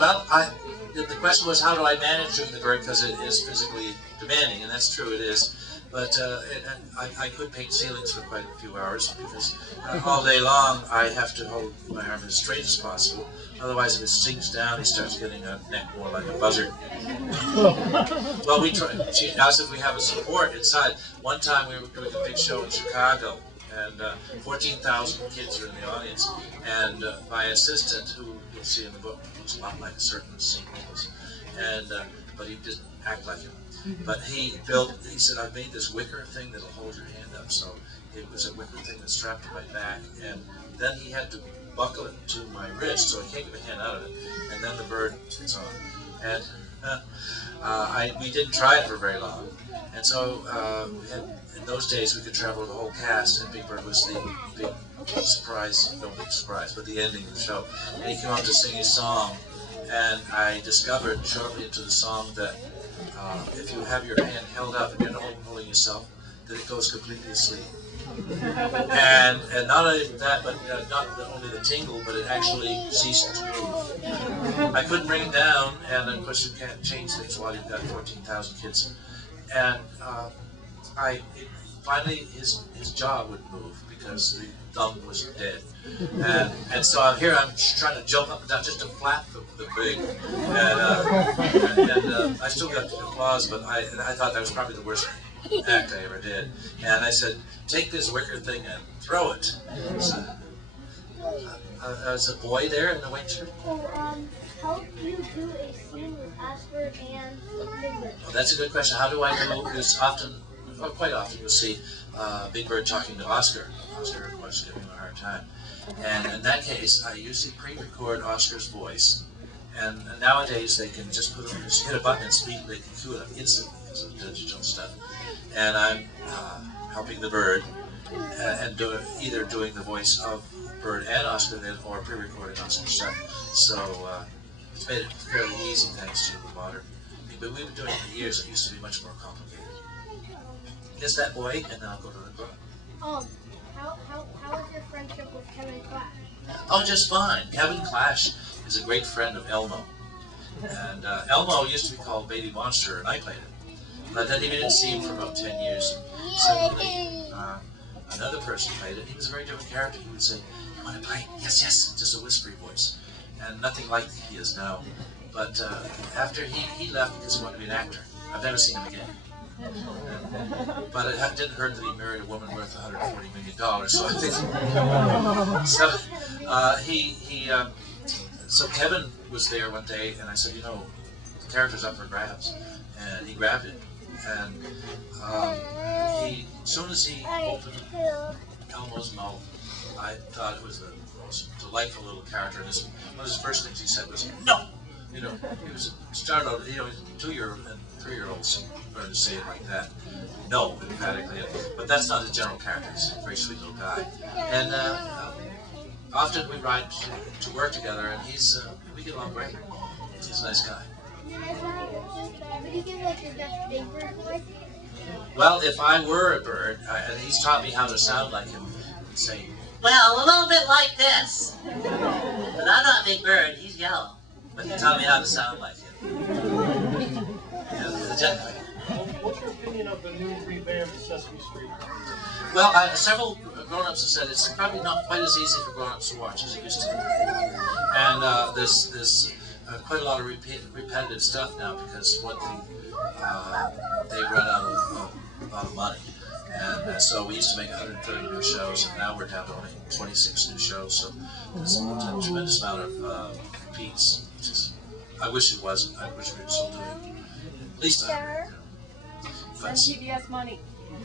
Well, the question was, how do I manage doing the bird, because it is physically demanding, and that's true, it is. But I could paint ceilings for quite a few hours, because all day long I have to hold my arm as straight as possible. Otherwise, if it sinks down, he starts getting a neck more like a buzzard. Well, we try. She asked if we have a support inside. One time we were doing a big show in Chicago, and 14,000 kids were in the audience, and my assistant, who you'll see in the book, looks a lot like a certain sequels, and but he didn't act like him. But he said, I've made this wicker thing that'll hold your hand up. So it was a wicker thing that strapped to my back, and then he had to buckle it to my wrist so I can't get my hand out of it, and then the bird gets on. And we didn't try it for very long, and so in those days we could travel with the whole cast, and Big Bird was the big surprise, no big surprise, but the ending of the show. And he came up to sing his song, and I discovered shortly into the song that if you have your hand held up and you're not holding yourself, that it goes completely asleep. And not only that, but not only the tingle, but it actually ceased to move. I couldn't bring it down, and of course you can't change things while you've got 14,000 kids. And finally his jaw would move because the thumb was dead. And so I'm trying to jump up and down just to flap the brig. And I still got the applause, but I thought that was probably the worst act I ever did. And I said, take this wicker thing and throw it. So, was a boy there in the white shirt? How do you do a scene with Oscar and Big Bird? Well, that's a good question. How do I do this? Quite often you'll see Big Bird talking to Oscar. Oscar, of course, giving him a hard time. And in that case, I usually pre-record Oscar's voice. And nowadays they can just hit a button and speak. They can cue it up instantly because of digital stuff. And I'm helping the bird and either doing the voice of Bird and Oscar then, or pre-recording Oscar's stuff. So it's made it fairly easy thanks to the modern. But we've been doing it for years. It used to be much more complicated. Guess that boy, and then I'll go to the book. How is your friendship with Kevin Clash? Oh, just fine. Kevin Clash is a great friend of Elmo. And Elmo used to be called Baby Monster, and I played it. But then he didn't see him for about 10 years. And suddenly, another person played it. He was a very different character. He would say, you want to play? Yes, yes, just a whispery voice. And nothing like he is now. But after he left because he wanted to be an actor. I've never seen him again. But it didn't hurt that he married a woman worth $140 million. So I think so Kevin was there one day, and I said, you know, the character's up for grabs, and he grabbed it. And as soon as he opened Elmo's mouth, I thought it was the most delightful little character. And one of his first things he said was, no! You know, he was started out, 2-year-old and 3-year-olds learn to say it like that. No, emphatically. But that's not his general character. He's a very sweet little guy. And often we ride to work together, and we get along great. He's a nice guy. Would you give like your best Big Bird voice? Well, if I were a bird, and he's taught me how to sound like him, I'd say, well, a little bit like this. But I'm not Big Bird, he's yellow. But he taught me how to sound like him. What's your opinion of the new revamped Sesame Street? Well, several grown-ups have said it's probably not quite as easy for grown-ups to watch as it used to be. And there's quite a lot of repetitive stuff now because they run out of a lot of money. And so we used to make 130 new shows, and now we're down to only 26 new shows. So there's a tremendous amount of repeats. I wish it wasn't. I wish we were still doing it. At least Send PBS money.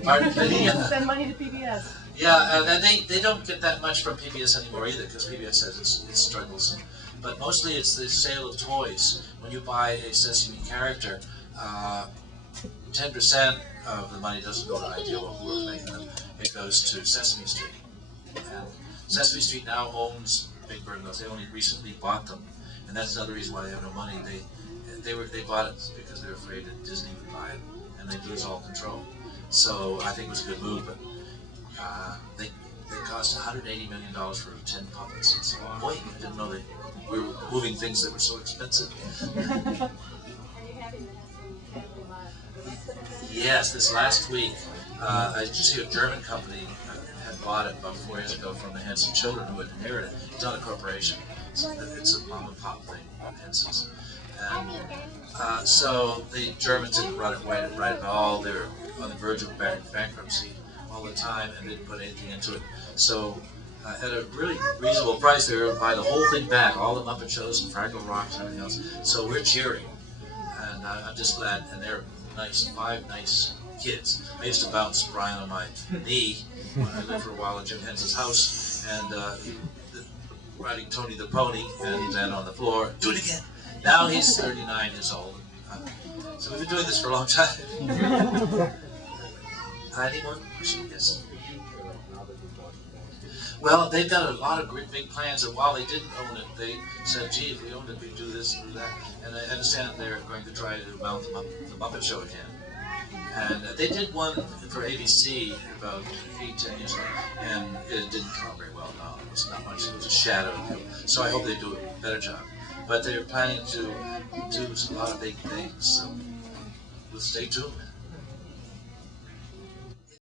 Pardon? Send money to PBS. Yeah, and they don't get that much from PBS anymore either, because PBS has its struggles. But mostly it's the sale of toys. When you buy a Sesame character, 10% of the money doesn't go to Ideal or whoever's making them. It goes to Sesame Street. And Sesame Street now owns Big Bird and those. They only recently bought them. And that's another reason why they have no money. They bought it because they were afraid that Disney would buy it, and they'd lose all control. So I think it was a good move, but they cost $180 million for 10 puppets. It's boy, I didn't know we were moving things that were so expensive. Yes, this last week, I just see a German company had bought it about 4 years ago from the Henson children who had inherited it. It's not a corporation. It's a mom and pop thing, Henson's. And so the Germans didn't run it right at all. They were on the verge of bankruptcy all the time and didn't put anything into it. So at a really reasonable price, they were going to buy the whole thing back, all the Muppet shows and Fraggle Rocks and everything else. So we're cheering, and I'm just glad. And they're nice, 5 nice kids. I used to bounce Brian on my knee when I lived for a while at Jim Henson's house, and riding Tony the Pony, and he'd land on the floor. Do it again. Now he's 39 years old. So we've been doing this for a long time. Any more questions? Yes. Well, they've got a lot of great big plans, and while they didn't own it, they said, gee, if we owned it, we'd do this and do that. And I understand they're going to try to mount the Muppet Show again. And they did one for ABC about 8-10 years ago, and it didn't come out very well. No, it was not much. It was a shadow. So I hope they do a better job. But they're planning to do a lot of big things, so we'll stay tuned.